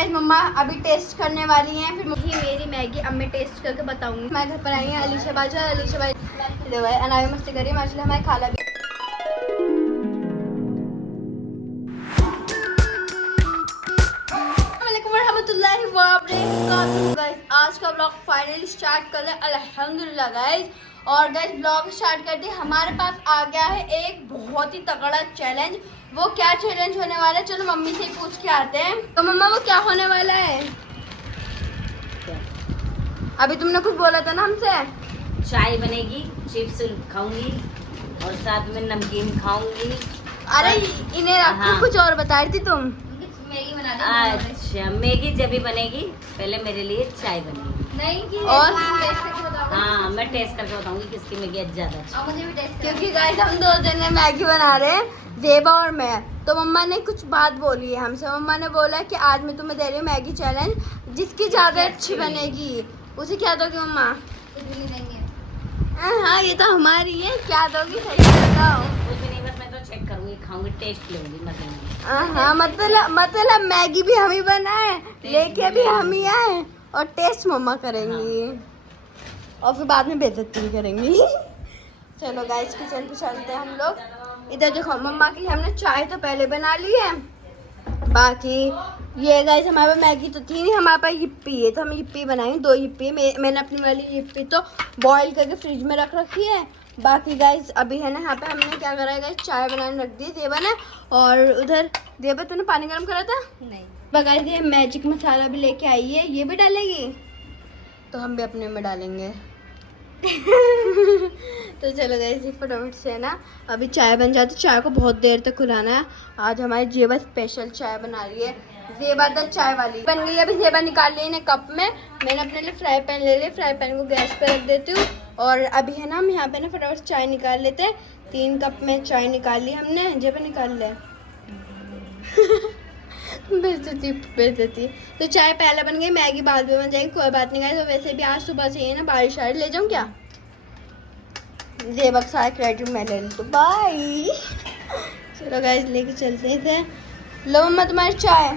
Guys मम्मा अभी test करने वाली हैं, फिर मेरी मैगी अब मैं टेस्ट करके बताऊंगी। मैं घर पर आई हैं अलीशा बाजी अनाया मस्ती करी माशाल्लाह हमारी खाला भी। आज का ब्लॉग फाइनली स्टार्ट कर रहे हैं अल्हम्दुलिल्लाह गाइस। और गाइस ब्लॉग स्टार्ट कर दिए। हमारे पास आ गया है एक बहुत ही तगड़ा चैलेंज। वो क्या चैलेंज होने वाला है चलो मम्मी से ही पूछ के आते हैं। तो मम्मा वो क्या होने वाला है? अभी तुमने कुछ बोला था ना हमसे। चाय बनेगी, चिप्स खाऊंगी और साथ में नमकीन खाऊंगी। अरे इन्हें रखो, कुछ और बता रही थी तुम। मैगी बना दे। अच्छा मैगी जब भी बनेगी पहले मेरे लिए चाय बनेगी। नहीं और हाँ मैं टेस्ट करके बताऊंगी किसकी मैगी ज्यादा अच्छी। मुझे भी टेस्ट क्योंकि गाइस हम दो जने मैगी बना रहे हैं, जेबा और मैं। तो मम्मा ने कुछ बात बोली है हमसे। मम्मा ने बोला कि आज मैं तुम्हें दे रही हूँ मैगी चैलेंज, जिसकी ज्यादा अच्छी बनेगी उसे क्या दोगी मम्मा? हाँ ये तो हमारी है, क्या दोगी सही से बताओ। कुछ भी नहीं, बस मैं तो चेक करूंगी, खाऊंगी, टेस्ट लूंगी मतलब। हाँ मतलब मैगी भी हम ही बनाए, लेके भी हम ही आए और टेस्ट मम्मा करेंगी। हाँ। और फिर बाद में बेइज्जती भी करेंगी। चलो गाइस किचन पे चलते हैं हम लोग। इधर देखो मम्मा की हमने चाय तो पहले बना ली है। बाकी ये गाइस हमारे पास मैगी तो थी नहीं, हमारे पास yippee है तो हम yippee बनाएंगे। 2 yippee मैंने अपनी वाली yippee तो बॉईल करके फ्रिज में रख रखी है। बाकी गाइस अभी है ना यहाँ पे हमने क्या करा है गाइस, चाय बनाने रख दी देवा ने। और उधर देवा तूने पानी गर्म करा था? नहीं। गाइस ये मैजिक मसाला भी लेके आई है, ये भी डालेगी तो हम भी अपने में डालेंगे। तो चलो गाइस फटाफट से है ना अभी चाय बन जाती। चाय को बहुत देर तक खुलाना है। आज हमारी जेबा स्पेशल चाय बना रही है, जेबा द चाय वाली बन गई है। अभी जेबा निकाल ली है कप में। मैंने अपने लिए फ्राई पैन ले लिया, फ्राई पैन को गैस पे रख देती हूँ। और अभी है ना हम यहाँ पे ना फटाफट चाय निकाल लेते हैं। 3 कप में चाय निकाल ली हमने, जेबा निकाल ले। बेइज्जती। तो चाय पहले बन गई, मैगी बाद में बन जाएगी, कोई बात नहीं गाइस। तो वैसे भी आज सुबह से ही ना बारिश आ रही, ले जाऊँ क्या? जेबक सारा क्रेडिट मैं ले लूँ तो बाय। चलो गाइस लेके चलते थे। लो मम्मा तुम्हारी चाय।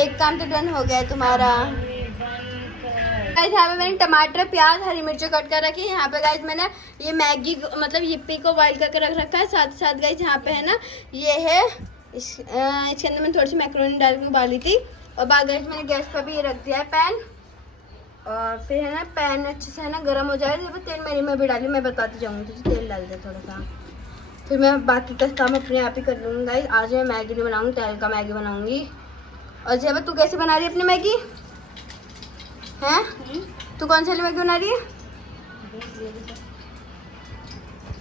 एक काम तो डन हो गया है तुम्हारा। गाइस यहाँ पे मैंने टमाटर, प्याज, हरी मिर्ची कट कर रखी है। यहाँ पे गाइस मैंने ये मैगी मतलब yippee को बॉईल करके रख रखा है। साथ साथ गाइस यहाँ पे है ना ये है इसके अंदर मैंने थोड़ी सी मैक्रोनी डाल के उबाली थी। और बाद गाइस मैंने गैस पर भी ये रख दिया है पैन। और फिर है ना पैन अच्छे से है ना गर्म हो जाए। जब तेल मेरी में भी डाली, मैं बताती जाऊँगी तुझे, तेल डाल दे थोड़ा सा। फिर मैं बाकी का काम अपने आप ही कर लूँगी गाइस। आज मैं मैगी नहीं बनाऊँगी, तेल का मैगी बनाऊँगी। और जेबा तू कैसे बना रही है अपनी मैगी हैं? तू कौन सी वाली मैगी बना रही है?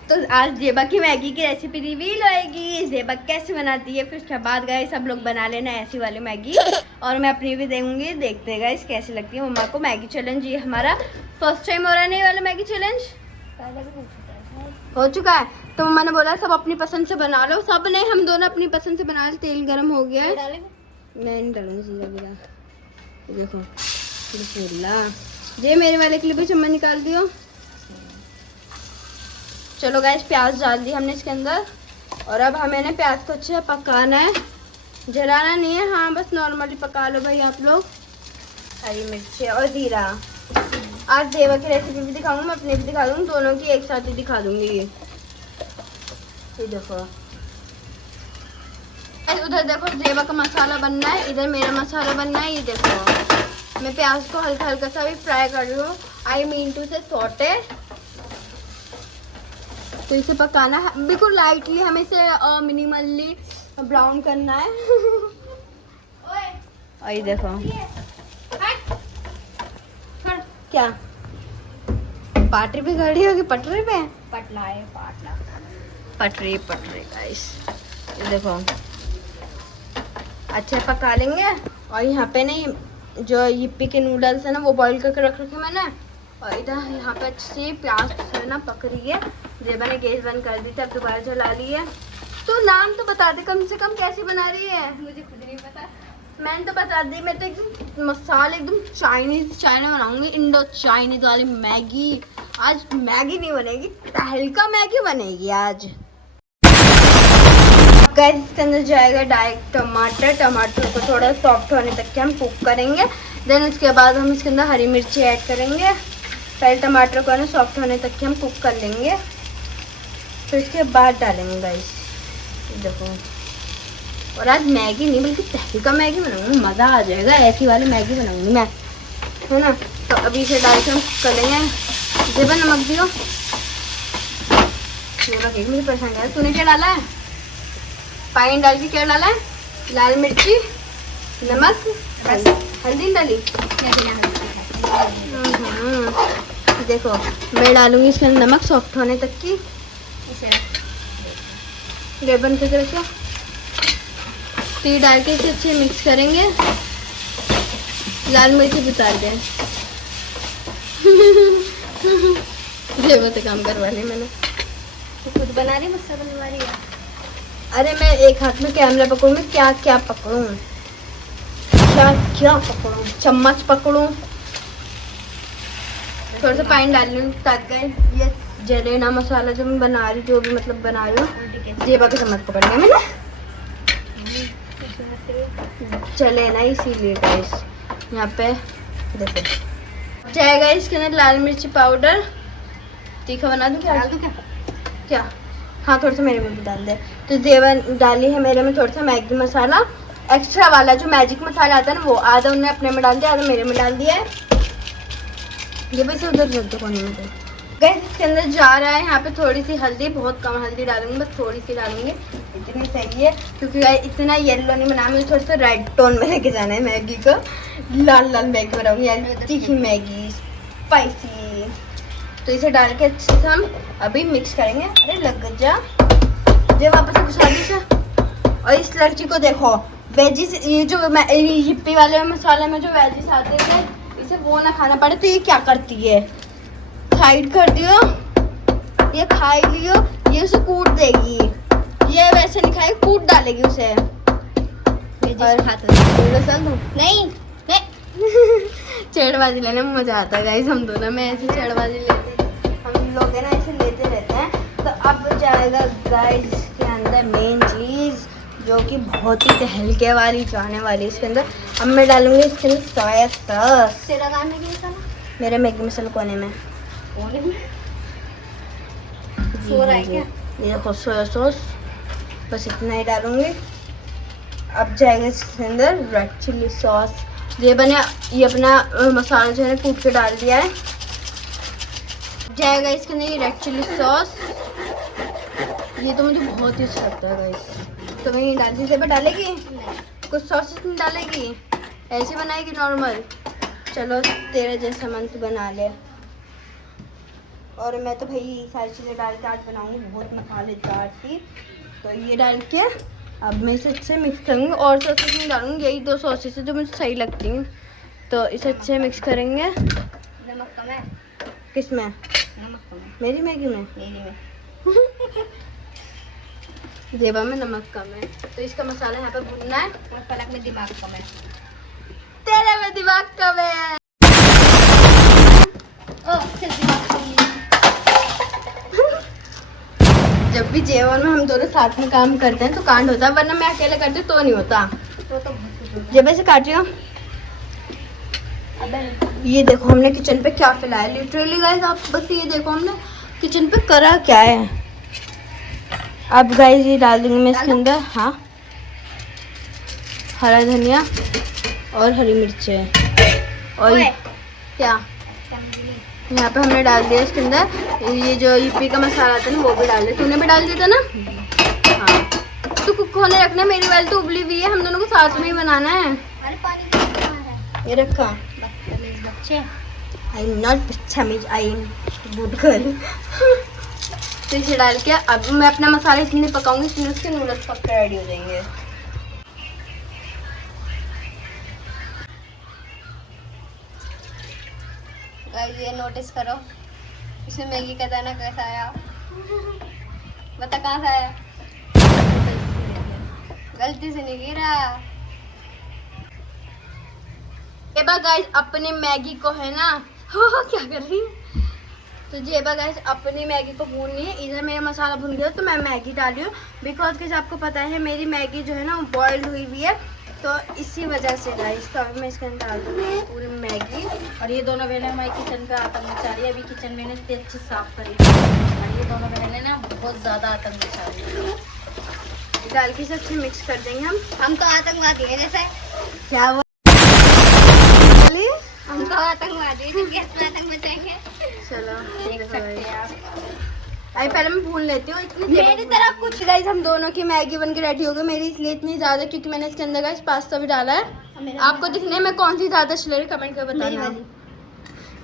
तो आज जेबा की मैगी की रेसिपी रिवील होएगी, जेबा कैसे बनाती है। फिर उसके बाद गाइस सब लोग बना लेना ऐसी वाली मैगी। और मैं अपनी भी देंगी, देखते हैं गाइस कैसी लगती है मम्मा को मैगी चैलेंज। ये हमारा फर्स्ट टाइम हो रहा है नहीं वाला मैगी चैलेंज, हो चुका है। तो मम्मा ने बोला सब अपनी पसंद से बना लो। सब नहीं, हम दोनों अपनी पसंद से बना लो। तेल गर्म हो गया है, नहीं डालूंगी। देखो ये मेरे वाले के लिए भी चम्मच निकाल दियो। चलो गाइस प्याज डाल दी हमने इसके अंदर। और अब हमें ना प्याज को अच्छे से पकाना है, जलाना नहीं है। हाँ बस नॉर्मली पका लो भाई आप लोग। हरी मिर्ची और जीरा। आज देवा की रेसिपी भी दिखाऊंगी, मैं अपनी भी दिखा दूंगी, दोनों की एक साथ ही दिखा दूंगी। ये देखो उधर देखो देवा का मसाला बनना है, इधर मेरा मसाला बनना है। ये देखो मैं प्याज को हल्का हल्का सा भी फ्राई कर रही हूँ, आई मीन टू से सौटे। तो इसे पकाना है बिल्कुल लाइटली, हमें इसे मिनिमली ब्राउन करना है। और ये देखो क्या पाटरी पे खड़ी होगी, पटरी पे पटला है, पटरी गाइस। ये देखो अच्छे पका लेंगे। और यहाँ पे नहीं जो yippee के नूडल्स है ना वो बॉईल करके रख रखे मैंने। और इधर यहाँ पे अच्छे से प्याज है ना पक रही है। जेबा ने गैस बंद कर दी थी, अब दोबारा जला ली है। तो नाम तो बता दे कम से कम, कैसी बना रही है? मुझे खुद नहीं पता, मैंने तो बता दी। मैं तो एकदम मसाले एकदम चाइनीज चाइना बनाऊंगी, इंडो चाइनीज वाली मैगी। आज मैगी नहीं बनेगी, तहलका मैगी बनेगी आज। अब गाइस इसके अंदर जाएगा डायरेक्ट टमाटर। टमाटर को थोड़ा सॉफ्ट होने तक के हम कुक करेंगे। देन उसके बाद हम इसके अंदर हरी मिर्ची ऐड करेंगे। पहले टमाटर को ना सॉफ्ट होने तक के हम कुक कर लेंगे, फिर इसके बाद डालेंगे गाइस। देखो, और आज मैगी नहीं बल्कि तहरी का मैगी बनाऊंगी, मज़ा आ जाएगा। ऐसी वाली मैगी बनाऊंगी मैं, है ना। तो अभी इसे डाल के हम कुक कर लेंगे। जेबा नमक दियो, मुझे पसंद है। तूने क्या डाला है? पानी डाल के क्या डाला है? लाल मिर्ची, नमक, हल्दी डाली। देखो मैं डालूंगी इसके अंदर नमक सॉफ्ट होने तक की। लेबन की तरह से टी डाल के इसे अच्छे मिक्स करेंगे। लाल मिर्ची भी डाल दें। ये वो तो काम करवा ली मैंने। तो खुद बना रही, मुझसे बनवा रही है। अरे मैं एक हाथ में कैमरा पकड़ूँ, मैं क्या क्या पकड़ूँ, क्या क्या पकड़ूँ, चम्मच पकड़ूँ। थोड़ा सा पानी डाल लूँ ताकि ये जले ना मसाला जो मैं बना रही, जो भी मतलब बना रही हूँ। जेबा के चम्मच पकड़ लिया मैंने, चले ना इसीलिए गाइस। यहाँ पे देखो जाएगा इसके अंदर लाल मिर्ची पाउडर। तीखा बना दूँ क्या? डाल दूँ क्या? हाँ थोड़ा सा मेरे में भी डाल दे। तो जेबा डाली है मेरे में थोड़ा सा मैगी मसाला एक्स्ट्रा वाला, जो मैजिक मसाला आता है ना वो, आधा उन्हें अपने में डाल दिया, आधा मेरे में डाल दिया है। ये बस उधर रख दो कोने में। गैस इसके अंदर जा रहा है यहाँ पे थोड़ी सी हल्दी, बहुत कम हल्दी डालूंगी, बस थोड़ी सी डालूंगी, इतनी सही है। क्योंकि इतना येलो नहीं बनाना, मुझे थोड़ा सा रेड टोन में लेके जाना है मैगी को। लाल लाल मैगी बनाऊंगी यार, तीखी मैगी, स्पाइसी। तो इसे डाल के अच्छे से हम अभी मिक्स करेंगे। अरे लग जा, ये वापस से घुसा दी। और इस लड़की को देखो, वेजिस, ये जो yippee वाले मसाले में जो वेजिस आते थे, इसे वो ना खाना पड़े तो ये क्या करती है, साइड कर दियो, ये खा ही लियो, ये उसे कूट देगी। ये वैसे नहीं खाएगी, कूट डालेगी उसे। और नहीं छेड़बाजी लेने में मजा आता है गाइस। हम दोनों में ऐसी छेड़बाजी लेते, हम लोग है ना ऐसे लेते रहते हैं। तो अब जाएगा गाइस इसके अंदर मेन चीज़, जो कि बहुत ही तहलके वाली जाने वाली इसके अंदर। अब मैं डालूंगी इसके अंदर सोया सॉस। तेरा काम है क्या? मेरे मैगी मसाला कोने में सो रहा है क्या? ये देखो सोया सॉस, बस इतना ही डालूंगी। अब जाएगा इसके अंदर रेड चिल्ली सॉस। ये बने, ये अपना मसाला जो है कूट के डाल दिया है। जाएगा इसके अंदर ये रेड चिल्ली सॉस, ये तो मुझे बहुत ही अच्छा लगता है गाइस। तो मैं ये डालती, से डालेगी कुछ सॉस नहीं डालेगी, ऐसे बनाएगी नॉर्मल। चलो तेरे जैसा मन तो बना ले। और मैं तो भाई सारी चीज़ें डाल के आज बनाऊंगी, बहुत मसालेदार थी। तो ये डाल के अब मैं इसे अच्छे मिक्स करूँगी। और सॉसेस नहीं डालूंगी, यही दो सॉसेस है जो मुझे सही लगती हैं। तो इसे अच्छे मिक्स करेंगे। नमक कम है। किस में? नमक कम है मेरी मैगी में? मेरी में। जेबा में नमक कम है, तो इसका मसाला यहाँ पे भूनना है। और पलक में दिमाग कम है। तेरे में दिमाग कम है। जब भी जेवन में हम दोनों साथ में काम करते हैं तो कांड होता है, वरना मैं अकेले करती तो नहीं होता। जब ऐसे काट रही हूँ। ये देखो हमने किचन पे क्या फैलाया, लिटरली गाइस आप बस ये देखो हमने किचन पे करा क्या है। अब गाइस ये डाल दूंगी मैं इसके अंदर, हाँ, हरा धनिया और हरी मिर्चें। और क्या यहाँ पे हमने डाल दिया इसके अंदर ये जो yippee का मसाला आता है ना, वो भी डाल दिया। तूने भी डाल दिया था ना? हाँ, तो कुक होने रखना, मेरी वाली तो उबली हुई है, हम दोनों को साथ में ही बनाना है। अरे पानी कहाँ है? ये रखा। बच्चे आई एम नॉट बदतमीज, आई एम गुड गर्ल। तो इसे डाल के अब मैं अपना मसाला इसलिए पकाऊंगी, इसलिए उसके नूडल्स पक कर रेडी हो जाएंगे। गाइस ये नोटिस करो, इसमें मैगी का दाना कैसा आया? बता कहाँ से आया? गलती से नहीं गिरा। ये बात गाइस अपने मैगी को है ना, क्या कर रही है, तो जेबा गाइस अपनी मैगी को भून रही है, इधर मेरा मसाला भून गया तो मैं मैगी डाली हूँ। बिकॉज गाइस आपको पता है मेरी मैगी जो है ना बॉइल्ड हुई हुई है, तो इसी वजह से गाइस तो अभी मैं इसके अंदर डाल दूँगी पूरी मैगी। और ये दोनों बहनें हमारी किचन पे आतंक मचा रही है। अभी किचन मैंने तेज से साफ करी और ये दोनों बहनें ना बहुत ज़्यादा आतंक मचा रही है। डाल के इसे अच्छे मिक्स कर देंगे हम तो आतंकवादी है जैसे, क्या वो हम तो आतंकवादी है, तो गैस में आतंक मचाएंगे। चलो देख सकते हैं आप। अभी पहले मैं भून लेती हूँ इतनी मेरी तरफ कुछ गाइस हम दोनों की मैगी बन के रेडी हो गई। मेरी इसलिए इतनी ज़्यादा क्योंकि मैंने इसके अंदर गाइस पास्ता भी डाला है। आपको दिखने में कौन सी ज़्यादा अच्छी लग रही है कमेंट कर बताना।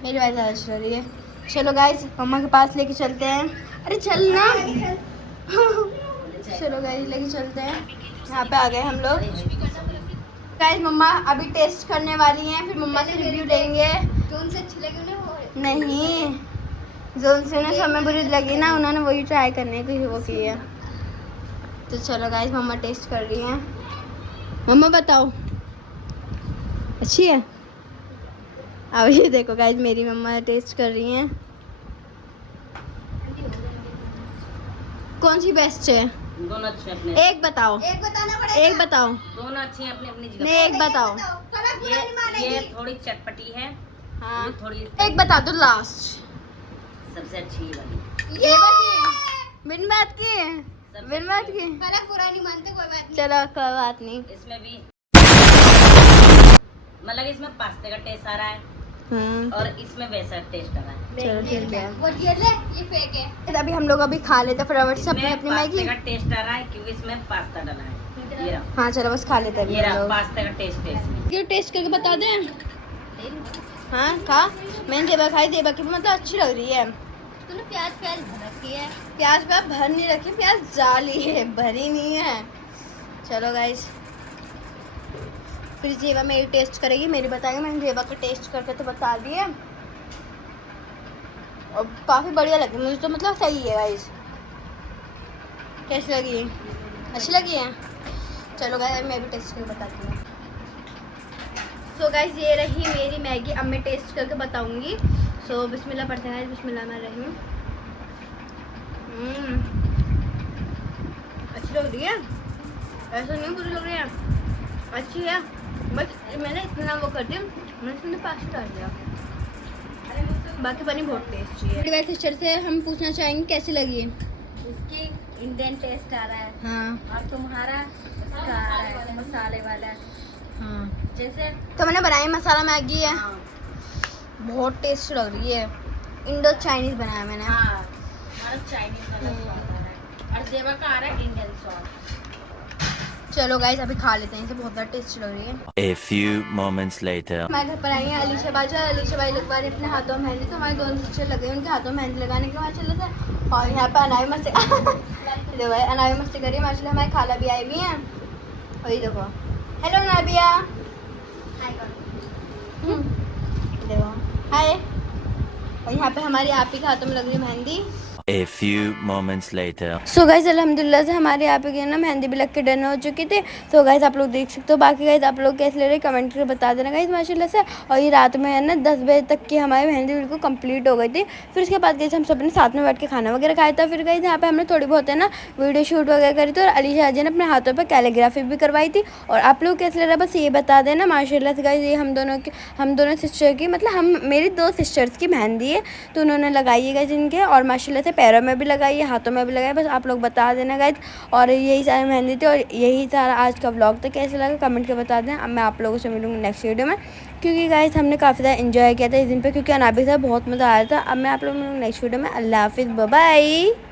मेरी वाली ज़्यादा अच्छी लग रही है। चलो गाइस मम्मा के पास लेके चलते हैं। अरे चल ना चलो गाइस लेके चलते हैं। यहाँ पे आ गए हम लोग। गाइस मम्मा अभी टेस्ट करने वाली हैं, फिर मम्मा से रिव्यू देंगे। जो उनसे अच्छी लगी उन्हें वो नहीं, जो उनसे उन्हें समय बुरी लगी ना, उन्होंने वही ट्राई करने की वो की है। तो चलो गाइस मम्मा टेस्ट कर रही हैं। मम्मा बताओ अच्छी है? अब ये देखो गाइस मेरी मम्मा टेस्ट कर रही हैं। कौन सी बेस्ट है? दोनों अच्छे अपने, एक बताओ, एक बताना पड़ेगा। एक बताओ, दोनों अच्छी हैं अपनी अपनी नहीं जगह। एक बताओ। कलर पूरा नहीं मानेगी। ये थोड़ी चटपटी है, हाँ ये थोड़ी एक बता दो लास्ट। सबसे अच्छी ये वाली। ये बिन बात की, बिन बात की। कलर पूरा नहीं मानते, कोई बात नहीं। चलो कोई बात नहीं। इसमें भी मतलब इसमें पास्ते का टेस्ट आ रहा है और इसमें वैसा टेस्ट आ रहा है। चलो ठीक है। वो ये ले, ये फेंक है। अभी हम लोग अभी खा लेते हैं फटाफट से अपनी इसमें अपनी पास्ते मैगी। का टेस्ट आ रहा है क्योंकि इसमें पास्ता डाला है। ये रहा, हाँ चलो बस खा लेते हैं ये अभी हम रहा लोग। पास्ता का टेस्ट है इसमें। क्यों टेस्ट करके बता दें? हाँ खा, मैंने देबा खाई, देबा की भी मतलब अच्छी लग रही है। तूने प्याज प्याज भर रखी है। प्याज पे भर नहीं रखी, प्याज डाली है, भरी नहीं है। चलो गाइस फिर जेबा मेरी टेस्ट करेगी, मेरी बताएंगे। मैंने जेबा का टेस्ट करके तो बता दिए और काफ़ी बढ़िया लगी मुझे तो, मतलब सही है गाइस। कैसी लगी? अच्छी लगी है? चलो गाइस मैं भी टेस्ट करके बताती हूँ। सो गाइस ये रही मेरी मैगी, अब मैं टेस्ट करके बताऊँगी। सो बिस्मिल्लाह पढ़ते हैं, बिस्मिल्लाहिर्रहमानिर्रहीम। अच्छी लग रही है, ऐसा नहीं बुरी लग रही है, अच्छी है। बस मैंने इतना वो कर दिया, मैंने इसमें पास्ता डाल दिया, बाकी बनी बहुत टेस्टी है। मेरी सिस्टर से हम पूछना चाहेंगे कैसी लगी? इसकी इंडियन टेस्ट आ रहा है हाँ और तुम्हारा इसका आ रहा है मसाले वाला। हाँ जैसे तो मैंने बनाई मसाला मैगी है, हाँ, बहुत टेस्टी लग रही है। इंडो चाइनीज बनाया मैंने। हाँ, हमारा चाइनीज वाला स्वाद आ रहा है और जेबा का आ रहा है इंडियन स्वाद। चलो गाइस अभी खा लेते हैं, इसे बहुत ज़्यादा टेस्टी लग रही है। A few moments later. हमारे घर पर आई हैं अलीशा बाजू, और अलीशा भाई लगवा रहे अपने हाथों में मेहंदी। तो हमारे दोनों सिस्टर लगे उनके हाथों में मेहंदी लगाने के माशाल्लाह से। और यहाँ पे अनावी मस्ती देखो भाई, अनावी मस्ती करी माशाल्लाह। हमारी खाला भी आई हुई हैं और ये देखो, हेलो नाबिया, देखो हाय। और यहाँ पे हमारी आप ही के हाथों में लग रही है mehndi. A few moments later. So guys अल्हम्दुलिल्लाह से हमारे यहाँ पे ना मेहंदी भी लग के डन हो चुकी थी। सो गाइस आप लोग देख सकते हो। बाकी गाइस आप लोग कैसे ले रहे कमेंट करके बता देना गाइस माशाल्लाह से। और ये रात में है ना 10 बजे तक की हमारी मेहंदी बिल्कुल कंप्लीट हो गई थी। फिर उसके बाद गाइस हम सब ने साथ में बैठ के खाना वगैरह खाया था। फिर गाइस यहाँ पे हमने थोड़ी बहुत है ना वीडियो शूट वगैरह करी थी और अलीशा जी ने अपने हाथों पर कैलीग्राफी भी करवाई थी। और आप लोग कैसे ले रहे बस ये बता देना माशाल्लाह से गाइस। ये हम दोनों सिस्टर की, मतलब हम मेरी 2 सिस्टर्स की मेहंदी है, तो उन्होंने लगाई है गाइस इनके। और माशाल्लाह से पैरों में भी लगाई, हाथों में भी लगाया, बस आप लोग बता देना गाइस। और यही सारी मेहंदी थी और यही सारा आज का व्लॉग था। कैसे लगा कमेंट के बता दें। अब मैं आप लोगों से मिलूंगी नेक्स्ट वीडियो में, क्योंकि गाइस हमने काफ़ी ज़्यादा एंजॉय किया था इस दिन पे, क्योंकि अनाबी से बहुत मज़ा आया था। अब मैं आप लोगों को मिलूंगी नेक्स्ट वीडियो में। अल्लाह हाफिज़, बाय बाय।